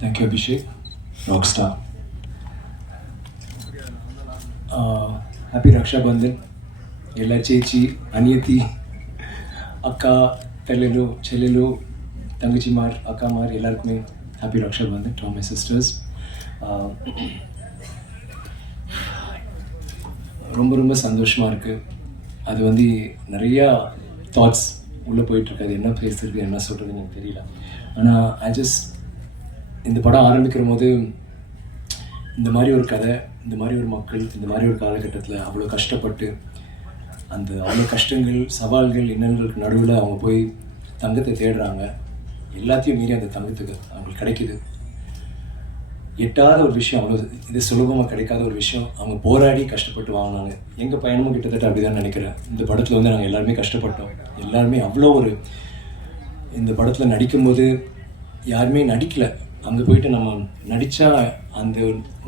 Thank you, Abhishek. Rockstar. Happy Raksha Bandhan. Ella Chechi, Aniyati, Akka, Tellelu, Chelelu, Tangachimar, Akkamar, எல்லாருக்குமே Happy Raksha Bandhan to all my sisters. ரொம்ப ரொம்ப சந்தோஷமாக இருக்குது. அது வந்து நிறையா தாட்ஸ் உள்ளே போயிட்டுருக்கு. அது என்ன பேசுறது என்ன சொல்கிறதுன்னு எனக்கு தெரியல. ஆனால் இந்த படம் ஆரம்பிக்கிற போது இந்த மாதிரி ஒரு கதை, இந்த மாதிரி ஒரு மக்கள், இந்த மாதிரி ஒரு காலகட்டத்தில் அவ்வளோ கஷ்டப்பட்டு அவ்வளோ கஷ்டங்கள், சவால்கள், இன்னல்களுக்கு நடுவில் அவங்க போய் தங்கத்தை தேடுறாங்க. எல்லாத்தையும் மீறி அந்த தங்கத்துக்கு அவங்களுக்கு கிடைக்கிது. எட்டாத ஒரு விஷயம், அவ்வளோ இது சுலபமாக கிடைக்காத ஒரு விஷயம் அவங்க போராடி கஷ்டப்பட்டு வாங்கினாங்க. எங்கள் பயணமும் கிட்டத்தட்ட அப்படி தான் நினைக்கிறேன். இந்த படத்தில் வந்து நாங்கள் எல்லாருமே கஷ்டப்பட்டோம். எல்லாருமே அவ்வளோ இந்த படத்தில் நடிக்கும்போது யாருமே நடிக்கலை. அங்கே போயிட்டு நம்ம நடித்தா அந்த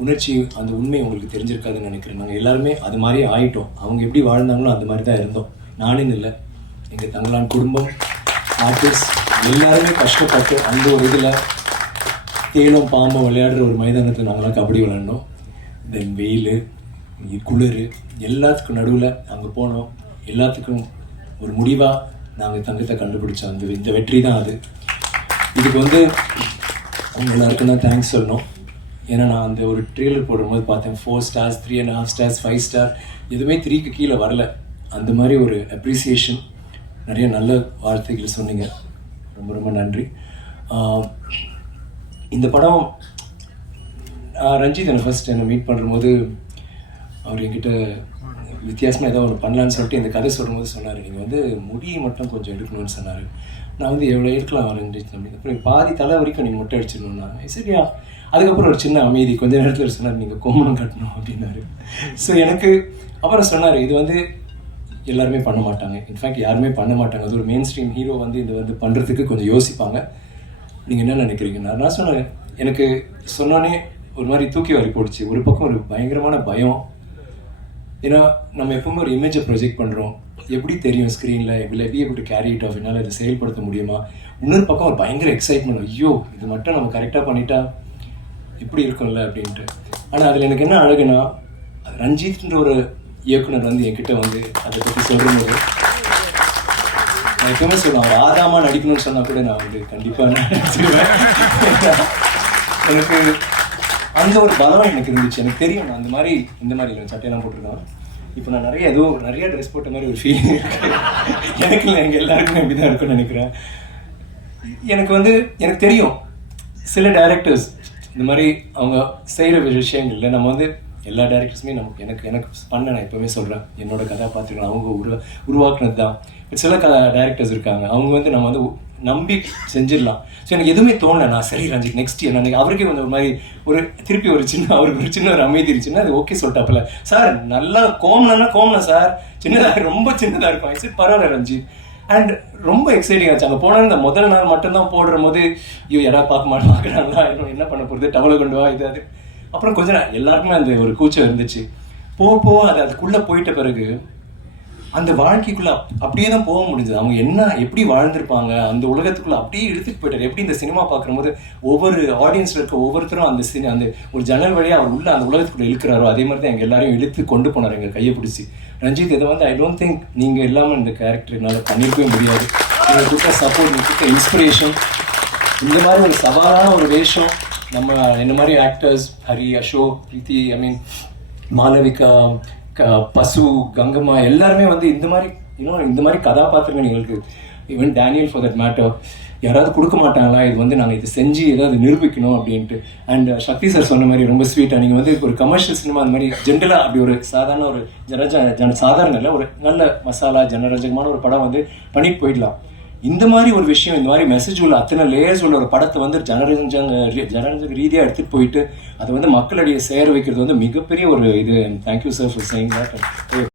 உணர்ச்சி, அந்த உண்மை உங்களுக்கு தெரிஞ்சிருக்காதுன்னு நினைக்கிறேன். நாங்கள் எல்லாருமே அது மாதிரியே ஆகிட்டோம். அவங்க எப்படி வாழ்ந்தாங்களோ அந்த மாதிரி தான் இருந்தோம். நானும் இல்லை, எங்கள் தங்களான் குடும்பம், ஆர்டிஸ்ட் எல்லாருமே கஷ்டப்பட்டு அந்த ஒரு இதில் தேலும் பாம்பும் விளையாடுற ஒரு மைதானத்தில் நாங்களாம் கபடி விளையாண்டோம். இந்த வெயில், குளிர் எல்லாத்துக்கும் நடுவில் அங்கே போனோம். எல்லாத்துக்கும் ஒரு முடிவாக நாங்கள் தங்கத்தை கண்டுபிடிச்சோம். இந்த வெற்றி தான் அது. இதுக்கு வந்து அவங்க எல்லாருக்கும் தான் தேங்க்ஸ் சொல்லணும். ஏன்னா நான் அந்த ஒரு ட்ரெய்லர் போடும்போது பார்த்தேன் 4 stars, 3.5 stars, 5 star, எதுவுமே 3க்கு கீழே வரல. அந்த மாதிரி ஒரு அப்ரிசியேஷன், நிறைய நல்ல வார்த்தைகள் சொன்னீங்க. ரொம்ப ரொம்ப நன்றி. இந்த படம் ரஞ்சித் என்னை மீட் பண்ணும்போது அவர் என்கிட்ட வித்தியாசமாக ஏதோ ஒன்று பண்ணலான்னு சொல்லிட்டு இந்த கதை சொல்லும்போது சொன்னார், நீங்கள் வந்து முடியை மட்டும் கொஞ்சம் எடுக்கணும்னு சொன்னார். நான் வந்து எவ்வளோ எடுக்கலாம் ரஞ்சித் அப்படின்னு. அப்புறம் பாதி தலை வரைக்கும் நீங்கள் மொட்டை அடிச்சிடணும்னா சரியா. அதுக்கப்புறம் ஒரு சின்ன அமைதி, கொஞ்ச நேரத்தில் சொன்னார் நீங்கள் கோமணம் கட்டணும் அப்படின்னாரு. ஸோ எனக்கு அப்புறம் சொன்னார், இது வந்து எல்லாருமே பண்ண மாட்டாங்க. இன்ஃபேக்ட் யாருமே பண்ண மாட்டாங்க. அது ஒரு மெயின் ஸ்ட்ரீம் ஹீரோ வந்து இது வந்து பண்ணுறதுக்கு கொஞ்சம் யோசிப்பாங்க. நீங்கள் என்ன நினைக்கிறீங்க? நான் சொன்னேன், எனக்கு சொன்னோன்னே ஒரு மாதிரி தூக்கி வாரி போடுச்சு. ஒரு பக்கம் ஒரு பயங்கரமான பயம். ஏன்னா நம்ம எப்பவுமே ஒரு இமேஜை ப்ரொஜெக்ட் பண்ணுறோம். எப்படி தெரியும் ஸ்க்ரீனில், will I be able to carry it off, என்னால் இதை செயல்படுத்த முடியுமா? இன்னொரு பக்கம் ஒரு பயங்கர எக்ஸைட்மெண்ட், ஐயோ இது மட்டும் நம்ம கரெக்டாக பண்ணிட்டா இப்படி இருக்கும்ல அப்படின்ட்டு. ஆனால் அதில் எனக்கு என்ன அழகுனா, ரஞ்சித்ன்ற ஒரு இயக்குனர் வந்து என்கிட்ட வந்து அதை பற்றி சொல்லும்போது நான் எப்பவுமே சொல்லுவேன், அவர் ஆதாமா நடிக்கணும்னு சொன்னால் கூட நான் வந்து கண்டிப்பாக நடிச்சிருவேன். எனக்கு அந்த ஒரு பலம் எனக்கு இருந்துச்சு. எனக்கு தெரியும் நான் இந்த மாதிரி இல்லை, சட்டையெல்லாம் போட்டிருக்கேன். இப்போ நான் நிறைய ட்ரெஸ் போட்ட மாதிரி ஒரு ஃபீலிங் இருக்கு. எனக்கு இல்லை, எங்கள் எல்லாருக்குமே அப்படி தான் இருக்குன்னு நினைக்கிறேன். எனக்கு தெரியும் சில டைரக்டர்ஸ் இந்த மாதிரி அவங்க செய்கிற விஷயங்கள்ல நம்ம வந்து எல்லா டைரக்டர்ஸுமே எனக்கு பண்ண, நான் எப்போவுமே சொல்கிறேன், என்னோட கதாபாத்திரங்கள் அவங்க உருவாக்குனது தான். சில டைரக்டர்ஸ் இருக்காங்க, அவங்க வந்து நம்ம வந்து நம்பி செஞ்சிடலாம். ஸோ எனக்கு எதுவுமே தோணலை. நான் சரி ரஞ்சித் நெக்ஸ்ட் என்ன அவருக்கே வந்து ஒரு மாதிரி திருப்பி அவருக்கு ஒரு சின்ன ஒரு அமைதி இருந்துச்சுன்னா அது ஓகே சொல்லிட்டாப்புல, சார் நல்லா கோமனா சார் சின்னதாக ரொம்ப சின்னதாக இருக்கும். சரி பரவாயில்ல ரஞ்சித். அண்ட் ரொம்ப எக்ஸைட்டிங் ஆச்சு. அங்கே போனால் இந்த முதல் நாள் மட்டும்தான் போடுற போது ஐயோ யாராவது பார்க்குறாங்களா, என்ன பண்ண போகிறது, டவலை கொண்டு வா இது அது. அப்புறம் கொஞ்ச நாள் எல்லாருக்குமே அந்த ஒரு கூச்சம் இருந்துச்சு. போக அதுக்குள்ளே போயிட்ட பிறகு அந்த வாழ்க்கைக்குள்ளே அப்படியே தான் போக முடிஞ்சது. அவங்க எப்படி வாழ்ந்திருப்பாங்க அந்த உலகத்துக்குள்ளே அப்படியே எடுத்துகிட்டு போயிட்டார். எப்படி இந்த சினிமா பார்க்கும்போது ஒவ்வொரு ஆடியன்ஸில் இருக்க ஒவ்வொருத்தரும் அந்த ஒரு ஜன்னல் வழியாக அவர் உள்ள அந்த உலகத்துக்குள்ளே இழுக்கிறாரோ அதே மாதிரி தான் எங்கள் எல்லாரையும் இழுத்து கொண்டு போனார் எங்கள் கையை பிடிச்சி. ரஞ்சித் இதை வந்து ஐ டோன்ட் திங்க் நீங்கள் இல்லாமல் இந்த கேரக்டர் என்னால் பண்ணியிருக்கவே முடியாது. நீங்கள் கொடுத்த சப்போர்ட், நீங்கள் கொடுத்த இன்ஸ்பிரேஷன், இந்த மாதிரி ஒரு சவாலான ஒரு வேஷம் நம்ம என்ன மாதிரி ஆக்டர்ஸ் ஹரி, அசோக், பிரீத்தி, மாளவிகா, பசு, கங்கம்மா எல்லாருமே வந்து இந்த மாதிரி கதாபாத்திரங்கள் எங்களுக்கு, even Daniel for that matter, யாராவது கொடுக்க மாட்டாங்களா, இது வந்து நாங்கள் இதை செஞ்சு ஏதாவது நிரூபிக்கணும் அப்படின்ட்டு. அண்ட் சக்தி சார் சொன்ன மாதிரி ரொம்ப ஸ்வீட்டாக, நீங்கள் வந்து ஒரு கமர்ஷியல் சினிமா அந்த மாதிரி ஜென்ரலாக அப்படி ஒரு சாதாரண ஒரு சாதாரண இல்லை, ஒரு நல்ல மசாலா ஜனரஞ்சகமான ஒரு படம் வந்து பண்ணிட்டு போயிடலாம். இந்த மாதிரி ஒரு விஷயம், இந்த மாதிரி மெசேஜ் உள்ள அத்தனை லேயர்ஸ் உள்ள ஒரு படத்தை வந்து ஜனரஞ்சக ரீதியாக எடுத்துகிட்டு போயிட்டு அதை வந்து மக்களிடையே சேர வைக்கிறது வந்து மிகப்பெரிய ஒரு இது. Thank you sir for saying that.